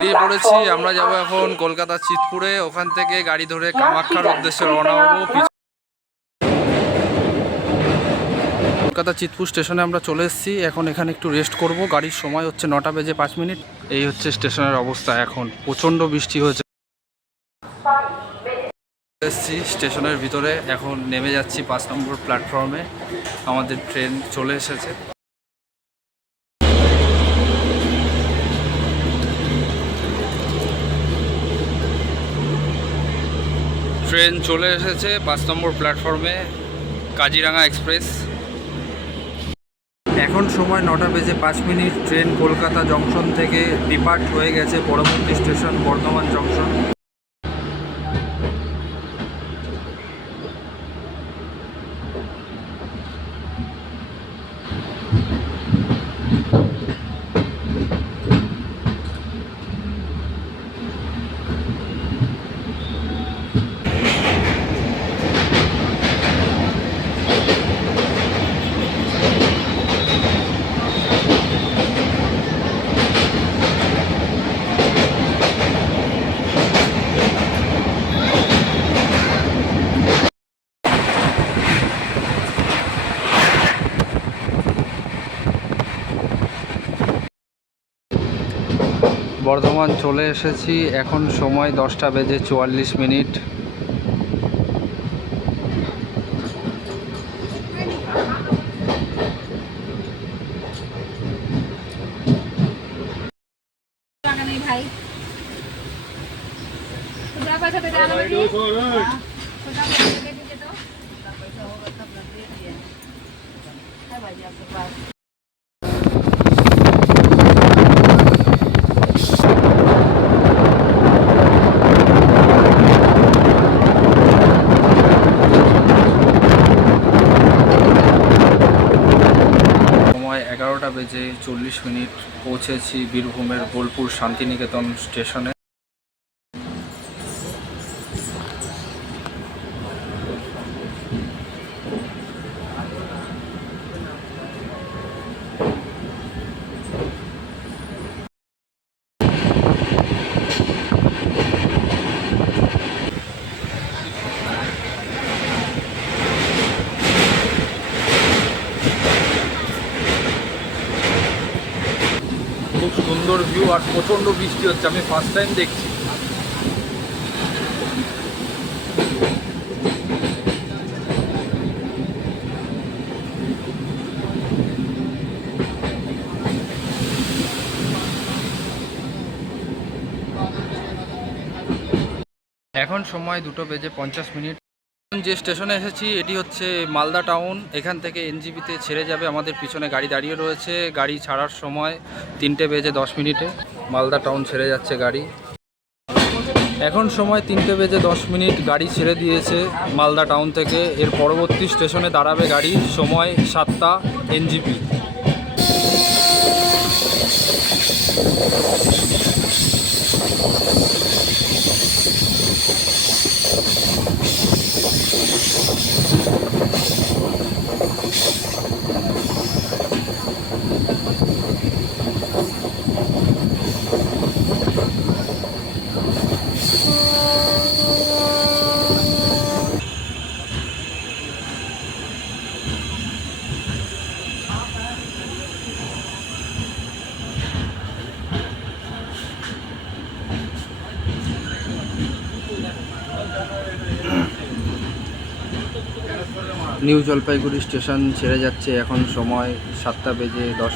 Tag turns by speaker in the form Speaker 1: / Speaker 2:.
Speaker 1: বেরিয়ে পড়েছি আমরা যাব এখন কলকাতা চিতপুরে ওখান থেকে গাড়ি ধরে কামাখ্যার উদ্দেশ্যে রওনা হব কলকাতা চিতপুর স্টেশনে আমরা চলে এসেছি এখন এখানে একটু রেস্ট করব গাড়ির সময় হচ্ছে নটা বেজে পাঁচ মিনিট এই হচ্ছে স্টেশনের অবস্থা এখন প্রচণ্ড বৃষ্টি হয়েছে। এসেছি স্টেশনের ভিতরে এখন নেমে যাচ্ছি পাঁচ নম্বর প্ল্যাটফর্মে আমাদের ট্রেন চলে এসেছে। ট্রেন চলে এসেছে পাঁচ নম্বর প্ল্যাটফর্মে, কাজিরাঙা এক্সপ্রেস। এখন সময় নটা বেজে পাঁচ মিনিট, ট্রেন কলকাতা জংশন থেকে ডিপার্ট হয়ে গেছে পরবর্তী স্টেশন বর্ধমান জংশন। বর্ধমান চলে এসেছি। এখন সময় দশটা বেজে চুয়াল্লিশ মিনিট। এগারোটা যে চল্লিশ মিনিট পৌঁছেছি বীরভূমের বোলপুর শান্তিনিকেতন স্টেশনে। সুন্দর ভিউ আর প্রচণ্ড বৃষ্টি হচ্ছে। আমি ফার্স্ট টাইম দেখছি। এখন সময় দুটো বেজে পঞ্চাশ মিনিট। যে স্টেশনে এসেছি, এটি হচ্ছে মালদা টাউন। এখান থেকে এনজিপিতে ছেড়ে যাবে আমাদের পিছনে গাড়ি দাঁড়িয়ে রয়েছে। গাড়ি ছাড়ার সময় তিনটে বেজে দশ মিনিটে মালদা টাউন ছেড়ে যাচ্ছে গাড়ি। এখন সময় তিনটে বেজে দশ মিনিট, গাড়ি ছেড়ে দিয়েছে মালদা টাউন থেকে। এর পরবর্তী স্টেশনে দাঁড়াবে গাড়ি, সময় সাতটা এনজিপি। নিউ জলপাইগুড়ি স্টেশন ছেড়ে যাচ্ছে। এখন সময় সাতটা বেজে দশ